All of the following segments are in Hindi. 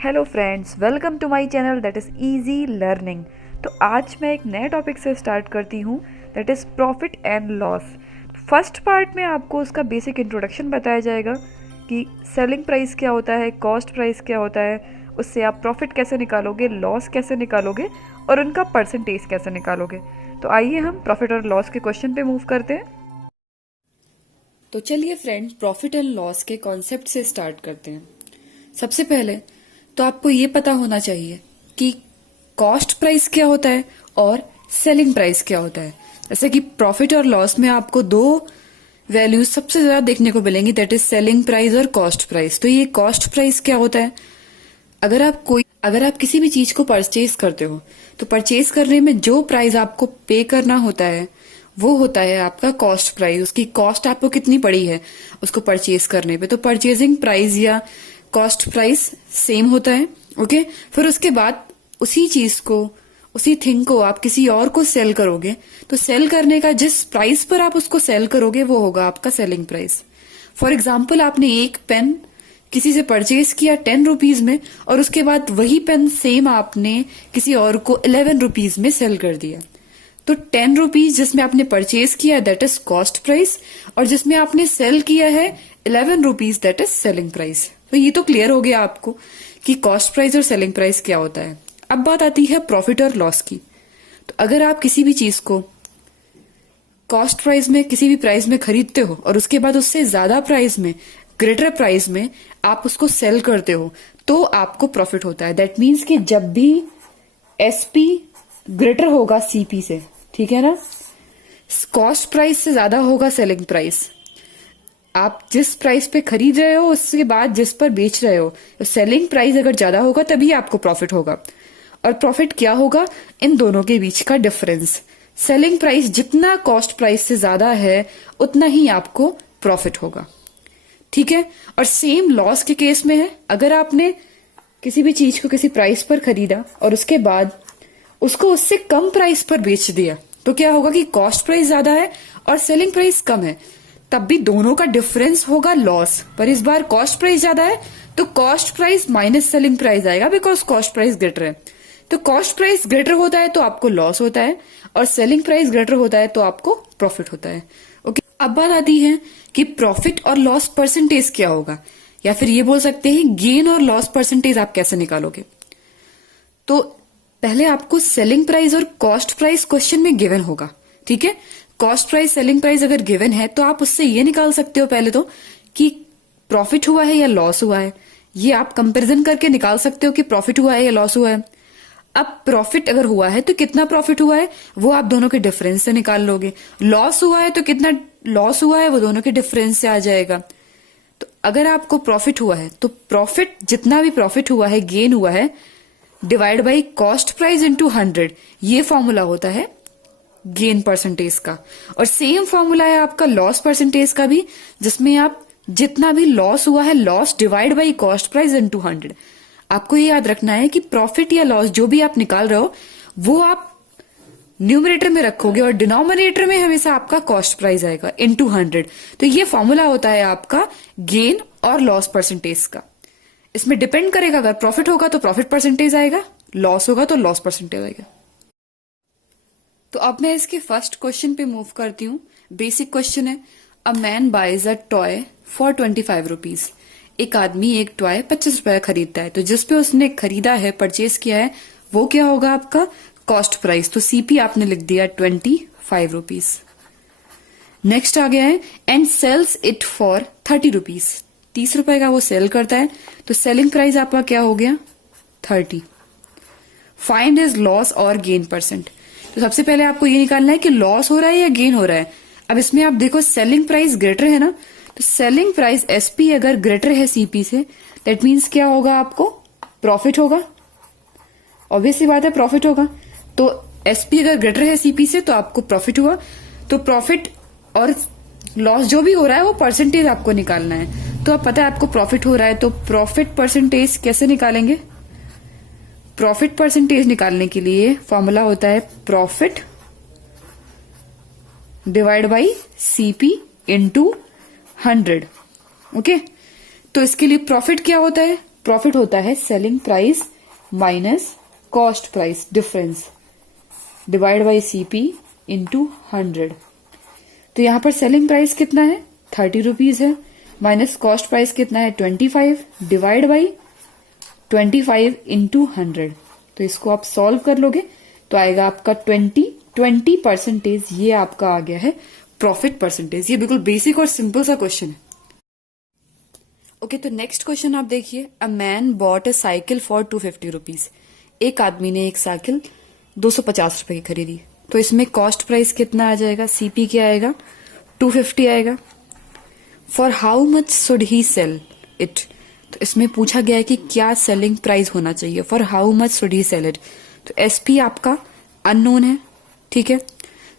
Hello friends, welcome to my channel that is easy learning. तो आज मैं एक नए टॉपिक से स्टार्ट करती हूँ, that is profit and loss. First part में आपको उसका बेसिक इंट्रोडक्शन बताया जाएगा कि सेलिंग प्राइस क्या होता है, कॉस्ट प्राइस क्या होता है, उससे आप प्रॉफिट कैसे निकालोगे, लॉस कैसे निकालोगे और उनका परसेंटेज कैसे निकालोगे। तो आइए हम प्रॉफिट और लॉस के क्वेश्चन पे मूव करते हैं। तो चलिए फ्रेंड्स, प्रॉफिट एंड लॉस के कॉन्सेप्ट से स्टार्ट करते हैं। सबसे पहले तो आपको ये पता होना चाहिए कि कॉस्ट प्राइस क्या होता है और सेलिंग प्राइस क्या होता है। जैसे कि प्रॉफिट और लॉस में आपको दो वैल्यूज सबसे ज्यादा देखने को मिलेंगी, दैट इज सेलिंग प्राइस और कॉस्ट प्राइस। तो ये कॉस्ट प्राइस क्या होता है? अगर आप किसी भी चीज को परचेज करते हो तो परचेज करने में जो प्राइस आपको पे करना होता है वो होता है आपका कॉस्ट प्राइस। उसकी कॉस्ट आपको कितनी पड़ी है उसको परचेज करने पे, तो परचेजिंग प्राइस या कॉस्ट प्राइस सेम होता है। ओके, फिर उसके बाद उसी चीज को, उसी थिंग को आप किसी और को सेल करोगे तो सेल करने का जिस प्राइस पर आप उसको सेल करोगे वो होगा आपका सेलिंग प्राइस। फॉर एग्जाम्पल, आपने एक पेन किसी से परचेज किया 10 रुपीज में और उसके बाद वही पेन सेम आपने किसी और को 11 रुपीज में सेल कर दिया। तो 10 रुपीज जिसमें आपने परचेज किया दैट इज कॉस्ट प्राइस और जिसमें आपने सेल किया है 11 rupees that is selling price. तो ये तो क्लियर हो गया आपको कि कॉस्ट प्राइस और सेलिंग प्राइस क्या होता है। अब बात आती है प्रॉफिट और लॉस की। तो अगर आप किसी भी चीज को कॉस्ट प्राइस में, किसी भी प्राइस में खरीदते हो और उसके बाद उससे ज्यादा प्राइस में, ग्रेटर प्राइस में आप उसको सेल करते हो तो आपको प्रॉफिट होता है। दैट मीन्स कि जब भी एसपी ग्रेटर होगा सीपी से, ठीक है ना, कॉस्ट प्राइस से ज्यादा होगा सेलिंग प्राइस। आप जिस प्राइस पे खरीद रहे हो उसके बाद जिस पर बेच रहे हो, सेलिंग प्राइस अगर ज्यादा होगा तभी आपको प्रॉफिट होगा। और प्रॉफिट क्या होगा? इन दोनों के बीच का डिफरेंस। सेलिंग प्राइस जितना कॉस्ट प्राइस से ज्यादा है उतना ही आपको प्रॉफिट होगा, ठीक है। और सेम लॉस के केस में है, अगर आपने किसी भी चीज को किसी प्राइस पर खरीदा और उसके बाद उसको उससे कम प्राइस पर बेच दिया तो क्या होगा कि कॉस्ट प्राइस ज्यादा है और सेलिंग प्राइस कम है, तब भी दोनों का डिफरेंस होगा लॉस। पर इस बार कॉस्ट प्राइस ज्यादा है तो cost price minus selling price आएगा, बिकॉज कॉस्ट प्राइस ग्रेटर है। तो कॉस्ट प्राइस ग्रेटर होता है तो आपको लॉस होता है और सेलिंग प्राइस ग्रेटर होता है तो आपको प्रॉफिट होता है। ओके, अब बात आती है कि प्रॉफिट और लॉस परसेंटेज क्या होगा, या फिर ये बोल सकते हैं गेन और लॉस परसेंटेज आप कैसे निकालोगे। तो पहले आपको सेलिंग प्राइस और कॉस्ट प्राइस क्वेश्चन में गिवन होगा, ठीक है। कॉस्ट प्राइस, सेलिंग प्राइस अगर गिवन है तो आप उससे ये निकाल सकते हो पहले तो कि प्रॉफिट हुआ है या लॉस हुआ है। ये आप कंपैरिजन करके निकाल सकते हो कि प्रॉफिट हुआ है या लॉस हुआ है। अब प्रॉफिट अगर हुआ है तो कितना प्रॉफिट हुआ है वो आप दोनों के डिफरेंस से निकाल लोगे। लॉस हुआ है तो कितना लॉस हुआ है वो दोनों के डिफरेंस से आ जाएगा। तो अगर आपको प्रॉफिट हुआ है तो प्रॉफिट, जितना भी प्रॉफिट हुआ है, गेन हुआ है, divide by cost price into 100, ये फॉर्मूला होता है गेन परसेंटेज का। और सेम फॉर्मूला है आपका लॉस परसेंटेज का भी, जिसमें आप जितना भी लॉस हुआ है, loss divide by cost price into 100। आपको ये याद रखना है कि प्रॉफिट या लॉस जो भी आप निकाल रहे हो वो आप न्यूमरेटर में रखोगे और डिनोमिनेटर में हमेशा आपका कॉस्ट प्राइस आएगा इंटू 100। तो ये फॉर्मूला होता है आपका गेन और लॉस परसेंटेज का। इसमें डिपेंड करेगा, अगर प्रॉफिट होगा तो प्रॉफिट परसेंटेज आएगा, लॉस होगा तो लॉस परसेंटेज आएगा। तो अब मैं इसके फर्स्ट क्वेश्चन पे मूव करती हूँ। बेसिक क्वेश्चन है, a man buys a toy for 25 rupees. एक आदमी एक टॉय 25 रुपए खरीदता है, तो जिस पे उसने खरीदा है, परचेज किया है, वो क्या होगा आपका कॉस्ट प्राइस। तो सीपी आपने लिख दिया 25 रुपीज। नेक्स्ट आ गया है and sells it for 30 rupees. 30 रुपए का वो सेल करता है, तो सेलिंग प्राइस आपका क्या हो गया 30। फाइंड इज लॉस और गेन परसेंट। तो सबसे पहले आपको ये निकालना है कि लॉस हो रहा है या गेन हो रहा है। अब इसमें आप देखो सेलिंग प्राइस ग्रेटर है ना, तो सेलिंग प्राइस एसपी अगर ग्रेटर है सीपी से, दैट मीन्स क्या होगा, आपको प्रॉफिट होगा। ऑब्वियसली बात है, प्रॉफिट होगा। तो एसपी अगर ग्रेटर है सीपी से तो आपको प्रॉफिट हुआ। तो प्रॉफिट और लॉस जो भी हो रहा है वो परसेंटेज आपको निकालना है। तो अब पता है आपको प्रॉफिट हो रहा है, तो प्रॉफिट परसेंटेज कैसे निकालेंगे? प्रॉफिट परसेंटेज निकालने के लिए फॉर्मूला होता है profit divide by CP into 100। Okay, तो इसके लिए प्रॉफिट क्या होता है प्रॉफिट होता है selling price minus cost price difference divide by CP into 100। तो यहां पर सेलिंग प्राइस कितना है 30 रुपीज है, माइनस कॉस्ट प्राइस कितना है 25 डिवाइड बाई 25 इंटू 100। तो इसको आप सॉल्व कर लोगे तो आएगा आपका 20%। ये आपका आ गया है प्रॉफिट परसेंटेज। ये बिल्कुल बेसिक और सिंपल सा क्वेश्चन है। ओके, तो नेक्स्ट क्वेश्चन आप देखिए। A man bought a cycle for 250 rupees. एक आदमी ने एक साइकिल 250 रुपए की खरीदी। तो इसमें कॉस्ट प्राइस कितना आ जाएगा, सीपी क्या आएगा 250 आएगा। For how much should he sell it. तो इसमें पूछा गया है कि क्या सेलिंग प्राइस होना चाहिए, for how much should he sell it. तो एसपी आपका अननोन है, ठीक है।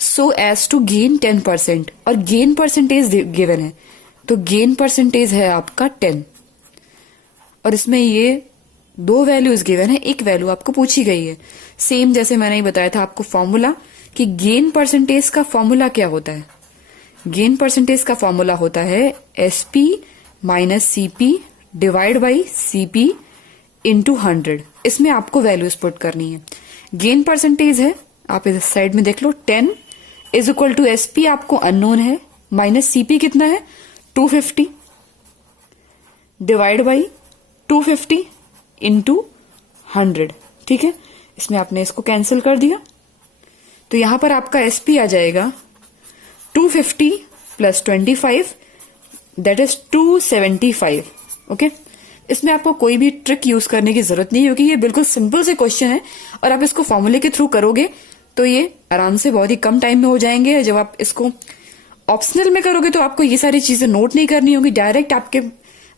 सो एज टू गेन 10%, और गेन परसेंटेज गिवन है, तो गेन परसेंटेज है आपका 10। और इसमें ये दो वैल्यूज गिवन है, एक वैल्यू आपको पूछी गई है। सेम जैसे मैंने ही बताया था आपको फॉर्मूला कि गेन परसेंटेज का फॉर्मूला क्या होता है। गेन परसेंटेज का फॉर्मूला होता है SP minus CP divide by CP into 100। इसमें आपको वैल्यूज पुट करनी है। गेन परसेंटेज है, आप इस साइड में देख लो 10 इज इक्वल टू एसपी आपको अननोन है, माइनस सीपी कितना है 250 डिवाइड बाई 250 इंटू 100, ठीक है। इसमें आपने इसको कैंसिल कर दिया, तो यहां पर आपका एसपी आ जाएगा 250 प्लस 25 दैट इज 275। ओके, इसमें आपको कोई भी ट्रिक यूज करने की जरूरत नहीं, क्योंकि ये बिल्कुल सिंपल से क्वेश्चन है और आप इसको फॉर्मूले के थ्रू करोगे तो ये आराम से बहुत ही कम टाइम में हो जाएंगे। जब आप इसको ऑप्शनल में करोगे तो आपको ये सारी चीजें नोट नहीं करनी होगी, डायरेक्ट आपके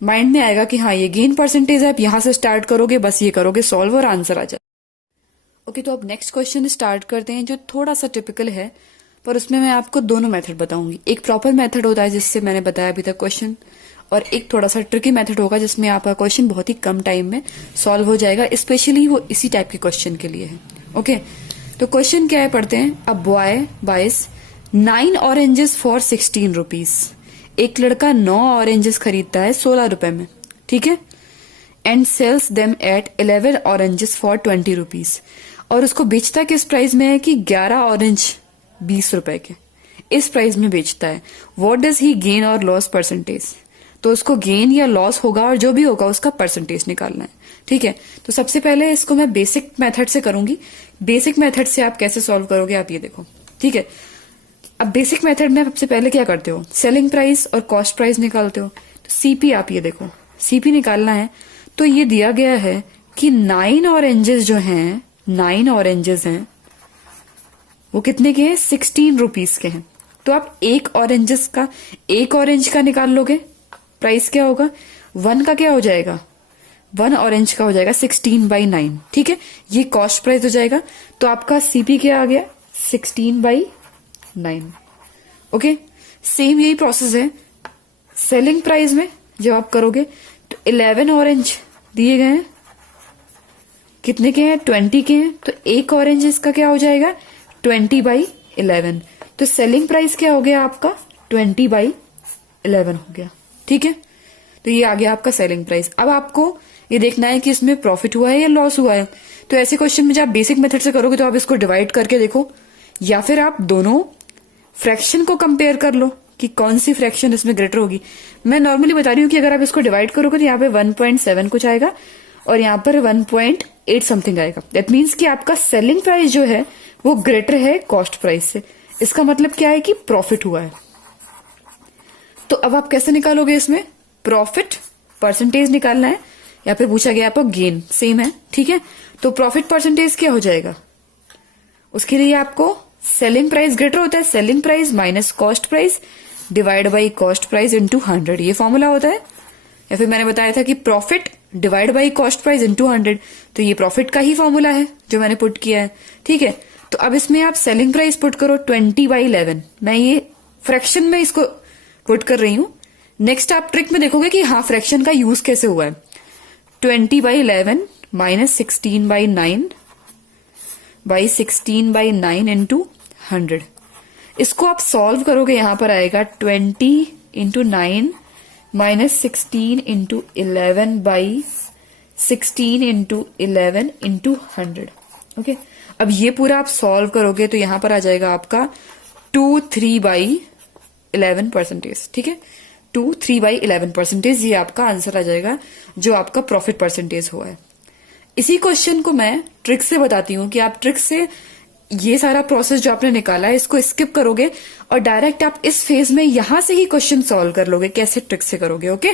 माइंड में आएगा कि हाँ ये गेन परसेंटेज है, आप यहां से स्टार्ट करोगे, बस ये करोगे सॉल्व और आंसर आ जाए। ओके, तो अब नेक्स्ट क्वेश्चन स्टार्ट करते हैं जो थोड़ा सा टिपिकल है, पर उसमें मैं आपको दोनों मेथड बताऊंगी। एक प्रॉपर मेथड होता है जिससे मैंने बताया अभी तक क्वेश्चन, और एक थोड़ा सा ट्रिकी मेथड होगा जिसमें आपका क्वेश्चन बहुत ही कम टाइम में सॉल्व हो जाएगा। स्पेशली वो इसी टाइप के क्वेश्चन के लिए है। ओके, तो क्वेश्चन क्या है पढ़ते हैं। A boy buys 9 oranges for 16 rupees. एक लड़का 9 ऑरेंजेस खरीदता है 16 रुपए में, ठीक है। And sells them at 11 oranges for 20 rupees. और उसको बेचता किस प्राइस में है कि 11 ऑरेंज 20 रुपए के, इस प्राइस में बेचता है। व्हाट डज ही गेन और लॉस परसेंटेज। तो उसको गेन या लॉस होगा और जो भी होगा उसका परसेंटेज निकालना है, ठीक है। तो सबसे पहले इसको मैं बेसिक मेथड से करूंगी। बेसिक मेथड से आप कैसे सॉल्व करोगे आप ये देखो, ठीक है। अब बेसिक मेथड में सबसे पहले क्या करते हो, सेलिंग प्राइस और कॉस्ट प्राइस निकालते हो। तो सीपी आप ये देखो, सीपी निकालना है। तो ये दिया गया है कि 9 ऑरेंजेस जो हैं, 9 ऑरेंजेस हैं वो कितने के हैं 16 रुपीज के हैं। तो आप एक ऑरेंज का निकाल लोगे, प्राइस क्या होगा 1 का क्या हो जाएगा, 1 ऑरेंज का हो जाएगा 16/9, ठीक है। ये कॉस्ट प्राइस हो जाएगा। तो आपका सीपी क्या आ गया 16/9। ओके, सेम यही प्रोसेस है सेलिंग प्राइस में। जब आप करोगे तो 11 ऑरेंज दिए गए हैं, कितने के हैं 20 के हैं। तो एक ऑरेंज इसका क्या हो जाएगा 20/11। तो सेलिंग प्राइस क्या हो गया आपका 20/11 हो गया, ठीक है। तो ये आ गया आपका सेलिंग प्राइस। अब आपको ये देखना है कि इसमें प्रॉफिट हुआ है या लॉस हुआ है। तो ऐसे क्वेश्चन में जब आप बेसिक मेथड से करोगे तो आप इसको डिवाइड करके देखो, या फिर आप दोनों फ्रैक्शन को कंपेयर कर लो कि कौन सी फ्रैक्शन इसमें ग्रेटर होगी। मैं नॉर्मली बता रही हूँ कि अगर आप इसको डिवाइड करोगे तो यहाँ पे 1.7 कुछ आएगा और यहाँ पर 1.8 समथिंग आएगा। दैट मीन्स कि आपका सेलिंग प्राइस जो है वो ग्रेटर है कॉस्ट प्राइस से। इसका मतलब क्या है कि प्रॉफिट हुआ है। तो अब आप कैसे निकालोगे, इसमें प्रॉफिट परसेंटेज निकालना है या फिर पूछा गया आपको गेन, सेम है, ठीक है। तो प्रॉफिट परसेंटेज क्या हो जाएगा, उसके लिए आपको सेलिंग प्राइस ग्रेटर होता है, selling price minus cost price divide by cost price into 100, ये फॉर्मूला होता है। या फिर मैंने बताया था कि profit divide by cost price into 100, तो ये प्रॉफिट का ही फॉर्मूला है जो मैंने पुट किया है, ठीक है। तो अब इसमें आप सेलिंग प्राइस पुट करो 20/11। मैं ये फ्रैक्शन में इसको पुट कर रही हूं। नेक्स्ट आप ट्रिक में देखोगे कि हाँ फ्रैक्शन का यूज कैसे हुआ है। 20/11 माइनस 16/9 इंटू 100। इसको आप सॉल्व करोगे, यहां पर आएगा 20 into 9 minus 16 into 11/9 16 into 11 into 100। Okay, अब ये पूरा आप सॉल्व करोगे तो यहां पर आ जाएगा आपका 2/3/11%। ठीक है, 2/3/11%, ये आपका आंसर आ जाएगा जो आपका प्रॉफिट परसेंटेज हुआ है। इसी क्वेश्चन को मैं ट्रिक से बताती हूँ कि आप ट्रिक से ये सारा प्रोसेस जो आपने निकाला है इसको स्किप करोगे और डायरेक्ट आप इस फेज में यहां से ही क्वेश्चन सॉल्व कर लोगे। कैसे ट्रिक से करोगे? ओके,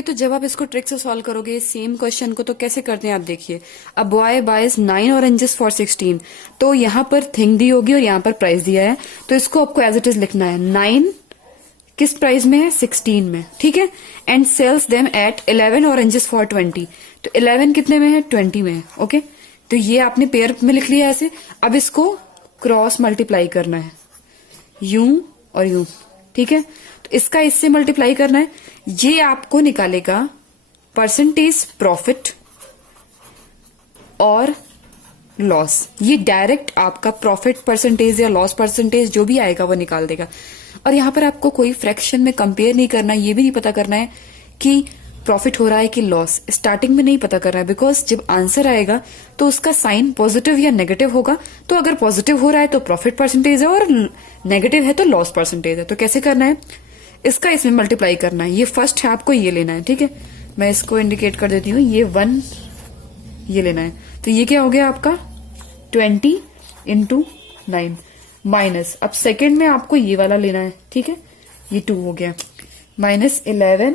तो जब आप इसको ट्रिक से सॉल्व करोगे सेम क्वेश्चन को, तो कैसे करते हैं आप देखिए। अब बॉय बाइज 9 ऑरेंजेस फॉर 16, तो यहां पर थिंग दी होगी और यहां पर प्राइस दिया है, तो इसको आपको एज इट इज लिखना है। 9 किस प्राइस में है? 16 में। ठीक है, and sells them at 11 oranges for 20, तो 11 कितने में है? 20 में है। ओके, तो ये आपने पेयर में लिख लिया ऐसे। अब इसको क्रॉस मल्टीप्लाई करना है, यूं और यूं। ठीक है, तो इसका इससे मल्टीप्लाई करना है, ये आपको निकालेगा परसेंटेज प्रॉफिट और लॉस। ये डायरेक्ट आपका प्रॉफिट परसेंटेज या लॉस परसेंटेज जो भी आएगा वो निकाल देगा। और यहां पर आपको कोई फ्रैक्शन में कंपेयर नहीं करना, ये भी नहीं पता करना है कि प्रॉफिट हो रहा है कि लॉस, स्टार्टिंग में नहीं पता करना है, बिकॉज जब आंसर आएगा तो उसका साइन पॉजिटिव या नेगेटिव होगा। तो अगर पॉजिटिव हो रहा है तो प्रॉफिट परसेंटेज है और नेगेटिव है तो लॉस परसेंटेज है। तो कैसे करना है? इसका इसमें मल्टीप्लाई करना है। ये फर्स्ट है, आपको ये लेना है। ठीक है, मैं इसको इंडिकेट कर देती हूँ, ये 1 ये लेना है। तो ये क्या हो गया आपका 20 इंटू 9 माइनस, अब सेकेंड में आपको ये वाला लेना है। ठीक है, ये 2 हो गया, माइनस 11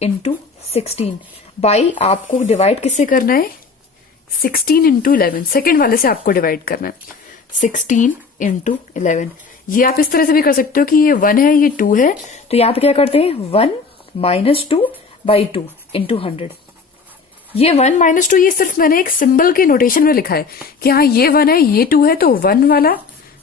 इंटू 16 बाई, आपको डिवाइड किससे करना है? 16 इंटू 11, सेकेंड वाले से आपको डिवाइड करना है। 16 इंटू 11, ये आप इस तरह से भी कर सकते हो कि ये 1 है, ये 2 है, तो यहां पे क्या करते हैं 1 माइनस 2 बाई 2 इंटू 100। ये 1 माइनस 2 ये सिर्फ मैंने एक सिंबल के नोटेशन में लिखा है कि हाँ ये 1 है, ये 2 है, तो 1 वाला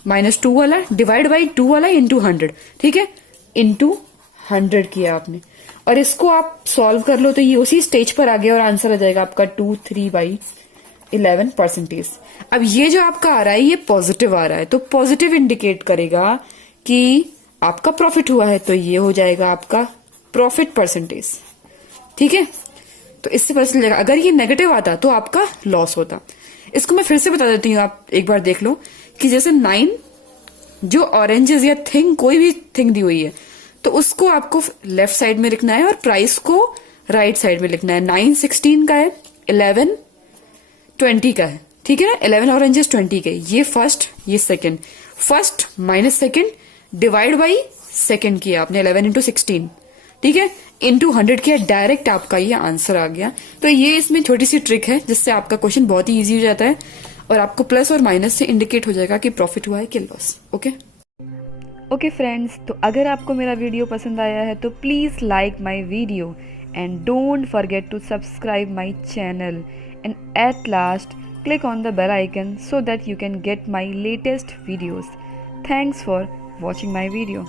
माइनस 2 वाला डिवाइड बाई 2 वाला इंटू 100। ठीक है, इंटू 100 किया आपने, और इसको आप सॉल्व कर लो तो ये उसी स्टेज पर आ गया और आंसर आ जाएगा आपका 2/3/11%। अब ये जो आपका आ रहा है ये पॉजिटिव आ रहा है, तो पॉजिटिव इंडिकेट करेगा कि आपका प्रॉफिट हुआ है, तो ये हो जाएगा आपका प्रॉफिट परसेंटेज। ठीक है, तो इससे पता चल जाएगा। अगर ये नेगेटिव आता तो आपका लॉस होता। इसको मैं फिर से बता देती हूँ, आप एक बार देख लो कि जैसे 9 जो ऑरेंजेस या थिंग कोई भी थिंग दी हुई है तो उसको आपको लेफ्ट साइड में लिखना है और प्राइस को राइट साइड में लिखना है। 9 16 का है, 11 20 का है। ठीक है ना, 11 ऑरेंजेस 20 के, ये फर्स्ट ये second, first minus second divide by second किया आपने 11 इंटू 16। ठीक है, इंटू 100 किया, डायरेक्ट आपका ये आंसर आ गया। तो ये इसमें छोटी सी ट्रिक है जिससे आपका क्वेश्चन बहुत ही इजी हो जाता है और आपको प्लस और माइनस से इंडिकेट हो जाएगा कि प्रॉफिट हुआ है कि लॉस। ओके फ्रेंड्स, तो अगर आपको मेरा वीडियो पसंद आया है तो please like my video and don't forget to subscribe my channel and at last click on the bell icon so that you can get my latest videos. Thanks for watching my video.